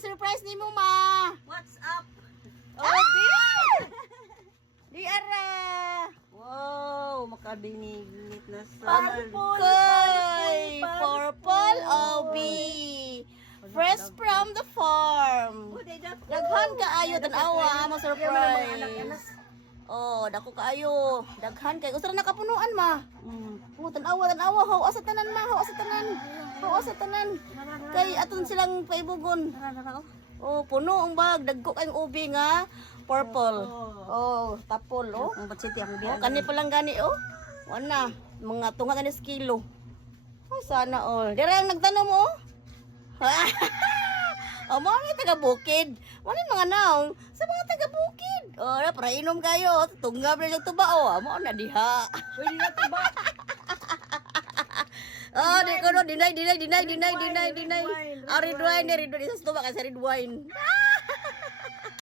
surprise ni mo, ma. What's up? Oh, di ara. Wow, makabinigit na Purple. Kay purple obi. Fresh from the farm. Daghan kaayo tanawa mo surprise. Oh, dako kaayo. Daghan kay gusto na nakapunuan ma. Oh, tanawa. Hawa sa tanan ma, hawa sa tanan. Kay aton silang paibugon. Oh, puno ang bag, dagko kayong ubi nga purple. Oh, tapol oh. Ang batsiti ang Oh, kani pa lang gani oh. Wana, mga tunga na kilo. Oh, sana all. Dira ang nagtanong mo oh. Oh, mga taga-bukid. Wala mga naong sa mga taga-bukid. Oh, na para inom kayo. Tunggab na yung tuba oh. Amo na diha. Pwede na ito ba? Oh, di ko no dinay. Red wine, isa sa tuba kasi red wine.